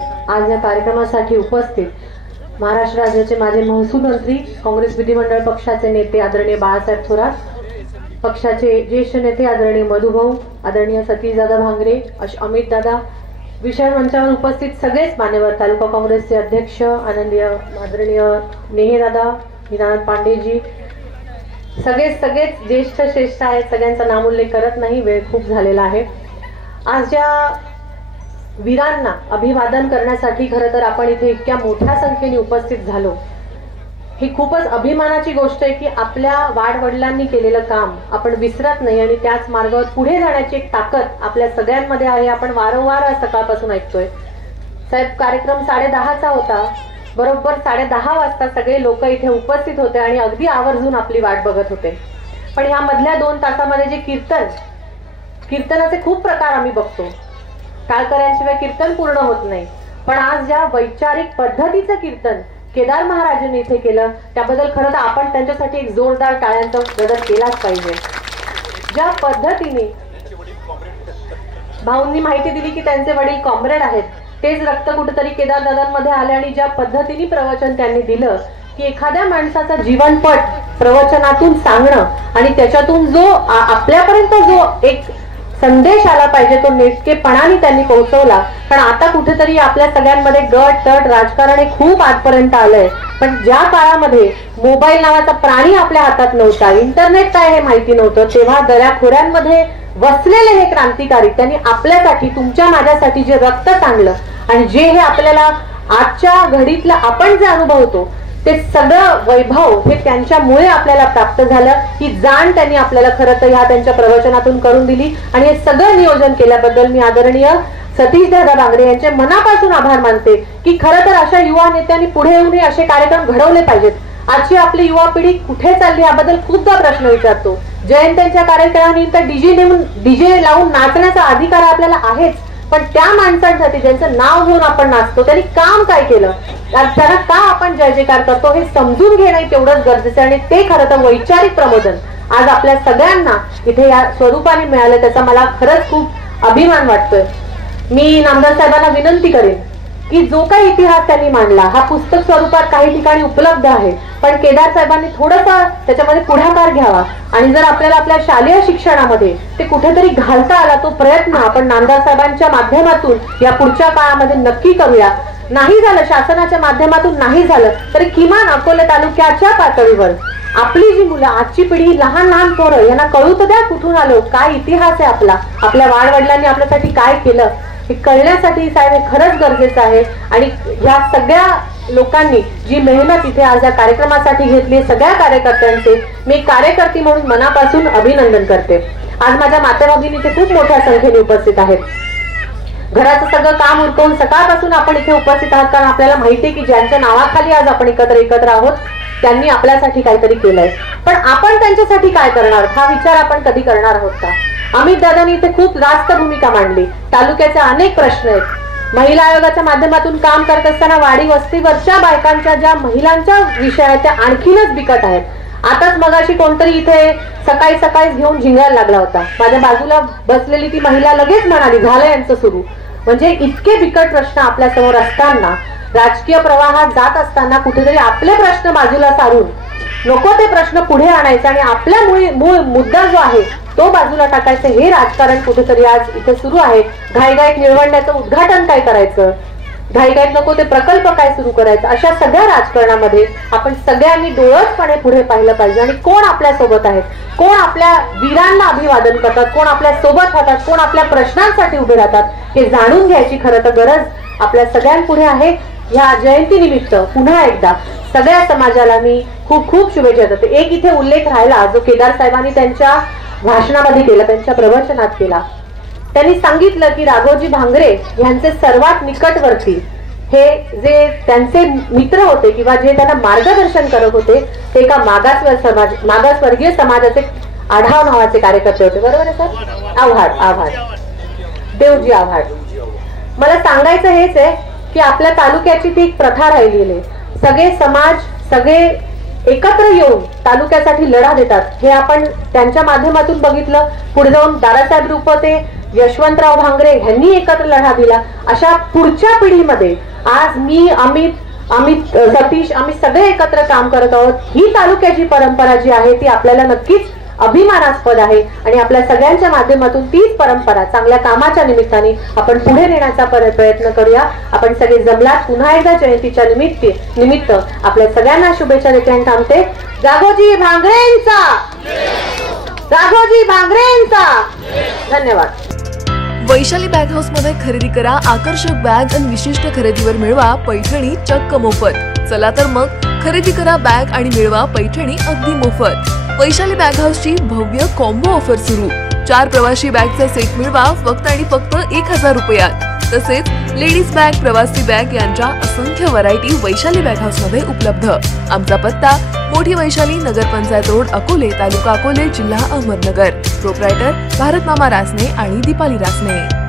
आज या कार्यक्रमासाठी उपस्थित महाराष्ट्र राज्याचे माजी महसूल मंत्री, काँग्रेस विधिमंडळ पक्षाचे नेते आदरणीय बाळासाहेब थोरात, पक्षाचे ज्येष्ठ नेते आदरणीय मधुभाऊ, आदरणीय सतीशदादा भांगरे, अमित दादा, विशाल मंचावर उपस्थित सगळेच मान्यवर, तालुका काँग्रेसचे अध्यक्ष आदरणीय नेहे दादा, हिरानाथ पांडेजी, सगळेच ज्येष्ठ श्रेष्ठ आहेत. सगळ्यांचा नामोल्लेख करत नाही, वेळ खूप झालेला आहे. आज या वीरांना अभिवादन करण्यासाठी खरं तर आपण इथे इतक्या मोठ्या संख्येने उपस्थित झालो, ही खूपच अभिमानाची गोष्ट आहे की आपल्या वाडवडिलांनी केलेलं काम आपण विसरत नाही आणि त्याच मार्गावर पुढे जाण्याची एक ताकद आपल्या सगळ्यांमध्ये आहे. आपण वारंवार आज सकाळपासून ऐकतोय. साहेब, कार्यक्रम 10:30चा होता. बरोबर 10:30 वाजता सगळे लोक इथे उपस्थित होते आणि अगदी आवर्जून आपली वाट बघत होते. पण ह्या मधल्या 2 तासामध्ये जे कीर्तनाचे खूप प्रकार आम्ही बघतो. टाळकऱ्यांशिवाय कीर्तन पूर्ण होत नाही. पण आज ज्या वैचारिक पद्धतीचं कीर्तन केदार महाराजांनी इथे केलं, त्याबद्दल खरं तर आपण त्यांच्यासाठी एक जोरदार टाळ्यांचा गजर केलाच पाहिजे. ज्या पद्धतीने भाऊंनी माहिती दिली की त्यांचे वडील कॉम्रेड आहेत, तेच रक्त कुठेतरी केदार दादांमध्ये आले आणि ज्या पद्धतीने प्रवचन त्यांनी दिलं की एखाद्या माणसाचा जीवनपट प्रवचनातून सांगणं आणि त्याच्यातून जो आपल्यापर्यंत जो एक संदेश आला पाहिजे तो नेटकेपणाने त्यांनी पोहोचवला. पण आता कुठेतरी आपल्या सगळ्यांमध्ये गट तट राजकारण हे खूप आजपर्यंत आलंय. पण ज्या काळामध्ये मोबाईल नावाचा प्राणी आपल्या हातात नव्हता, इंटरनेट काय हे माहिती नव्हतं, तेव्हा दऱ्याखोऱ्यांमध्ये वसलेले हे क्रांतिकारी त्यांनी आपल्यासाठी, तुमच्या माझ्यासाठी जे रक्त सांडलं आणि जे हे आपल्याला आजच्या घडीतलं आपण जे अनुभवतो ते सगळं वैभव हे त्यांच्यामुळे आपल्याला प्राप्त झालं. ही जाण त्यांनी आपल्याला खरं तर ह्या त्यांच्या प्रवचनातून करून दिली आणि हे सगळं नियोजन केल्याबद्दल मी आदरणीय सतीशदादा भांगरे यांचे मनापासून आभार मानते की खरं तर अशा युवा नेत्यांनी पुढे येऊन असे कार्यक्रम घडवले पाहिजेत. आजची आपली युवा पिढी कुठे चालली याबद्दल खूपदा प्रश्न विचारतो. जयंत्यांच्या कार्यक्रमानिमित्त डीजे लावून नाचण्याचा अधिकार आपल्याला आहेच, पण त्या माणसांसाठी ज्यांचं नाव घेऊन आपण नाचतो त्यांनी काम काय केलं, त्यांना का आपण जय जयकार करतो हे समजून घेणं तेवढंच गरजेचं आहे. आणि ते खरं तर वैचारिक प्रबोधन आज आपल्या सगळ्यांना इथे या स्वरूपाने मिळालं, त्याचा मला खरंच खूप अभिमान वाटतोय. मी नामदार साहेबांना विनंती करेन की जो काही इतिहास त्यांनी मांडला हा पुस्तक स्वरूपात काही ठिकाणी उपलब्ध आहे, पण केदार साहेबांनी थोडासा त्याच्यामध्ये पुढाकार घ्यावा आणि जर आपल्याला आपल्या शालेय शिक्षणामध्ये ते कुठेतरी घालता आला तो प्रयत्न आपण नामदार साहेबांच्या माध्यमातून या पुढच्या काळामध्ये नक्की करूया. नाही झालं शासनाच्या माध्यमातून नाही झालं तरी किमान अकोले तालुक्याच्या पातळीवर आपली जी मुलं, आजची पिढी, लहान लहान पोरं यांना कळू तर द्या कुठून आलो, काय इतिहास आहे आपला, आपल्या वाडवडिलांनी आपल्यासाठी काय केलं हे कळण्यासाठी साहेब हे खरंच गरजेचं आहे. आणि या सगळ्या लोकांनी जी मेहनत इथे आज या कार्यक्रमासाठी घेतली, सगळ्या कार्यकर्त्यांचे मी कार्यकर्ती म्हणून मनापासून अभिनंदन करते. आज माझ्या माता भगिनी इथे खूप मोठ्या संख्येने उपस्थित आहेत. घराचं सगळं काम उरकवून सकाळपासून आपण इथे उपस्थित आहात, कारण आपल्याला माहिती आहे की ज्यांच्या नावाखाली आज आपण एकत्र आहोत त्यांनी आपल्यासाठी काहीतरी केलंय. पण आपण त्यांच्यासाठी काय करणार हा विचार आपण कधी करणार आहोत का? अमित दादांनी इथे खूप रास्त भूमिका मांडली. तालुक्याचे अनेक प्रश्न आहेत. महिला आयोगाच्या माध्यमातून काम करत असताना वाडी वस्तीवरच्या बायकांच्या ज्या महिलांच्या विषय आहेत त्या आणखीनच बिकट आहेत. आताच मगाशी कोणतरी इथे सकाळी घेऊन झिंगायला लागला होता. माझ्या बाजूला बसलेली ती महिला लगेच म्हणाली झालं यांचं सुरू. म्हणजे इतके बिकट प्रश्न आपल्या समोर असताना, राजकीय प्रवाहात जात असताना कुठेतरी आपले प्रश्न बाजूला सारून नको ते प्रश्न पुढे आणायचे आणि आपल्या मूळ मुद्दा जो आहे तो बाजूला टाकायचं, हे राजकारण कुठेतरी आज इथे सुरू आहे. घाईघाईत निवडण्याचं उद्घाटन काय करायचं, घाईघाईत नको ते प्रकल्प काय सुरू करायचं, अशा सगळ्या राजकारणामध्ये आपण सगळ्यांनी डोळसपणे पुढे पाहिलं पाहिजे. आणि कोण आपल्या सोबत आहेत, कोण आपल्या वीरांना अभिवादन करतात, कोण आपल्या सोबत राहतात, कोण आपल्या प्रश्नांसाठी उभे राहतात हे जाणून घ्यायची खरं तर गरज आपल्या सगळ्यांपुढे आहे. या जयंती निमित्त पुन्हा एकदा सगळ्या समाजाला मी खूप खूप शुभेच्छा देते. एक इथे उल्लेख राहिला जो केदार साहेबांनी त्यांच्या भाषणामध्ये केला, त्यांच्या प्रवचनात केला. त्यांनी सांगितलं की राघोजी भांगरे यांचे सर्वात निकटवर्ती हे जे त्यांचे मित्र होते किंवा जे त्यांना मार्गदर्शन करत होते ते एका मागासवर्गीय समाजाचे आढाव नावाचे कार्यकर्ते होते. बरोबर आहे सर? आव्हाड देवजी आव्हाड. मला सांगायचं हेच आहे की आपल्या तालुक्याची ती एक प्रथा राहिलेली आहे. सगळे समाज सगळे एकत्र येऊन तालुक्यासाठी लढा देतात. हे आपण त्यांच्या माध्यमातून बघितलं. पुढे जाऊन दादासाहेब रूप ते यशवंतराव भांगरे यांनी एकत्र लढा दिला, अशा पुढच्या पिढीमध्ये आज मी, अमित, सतीश, आम्ही सगळे एकत्र काम करत आहोत. ही तालुक्याची परंपरा जी आहे ती आपल्याला नक्कीच अभिमानास्पद आहे आणि आपल्या सगळ्यांच्या माध्यमातून तीच परंपरा चांगल्या कामाच्या निमित्ताने आपण पुढे नेण्याचा प्रयत्न करूया. आपण सगळे जमलात. पुन्हा एकदा जयंतीच्या निमित्त आपल्या सगळ्यांना शुभेच्छा देते आणि थांबते. जागोजी भांगरेंचा, जागोजी भांगरेंचा. धन्यवाद. वैशाली बॅग हाऊस मध्ये खरेदी करा आकर्षक बॅग आणि विशिष्ट खरेदीवर मिळवा पैठणी चक्क मोफत. चला तर मग खरेदी करा बॅग आणि मिळवा पैठणी अगदी मोफत. वैशाली बॅग हाऊसची भव्य कॉम्बो ऑफर सुरू. 4 प्रवासी बॅगचा सेट मिळवा फक्त आणि फक्त 1000 रुपयात. तसेच लेडीज बॅग, प्रवासी बॅग यांच्या असंख्य व्हरायटी वैशाली बॅग हाऊस मध्ये उपलब्ध. आमचा पत्ता मोठी वैशाली, नगरपंचायत रोड, अकोले, तालुका अकोले, जिल्हा अहमदनगर. प्रोप्रायटर भारतमामा रासने आणि दीपाली रासने.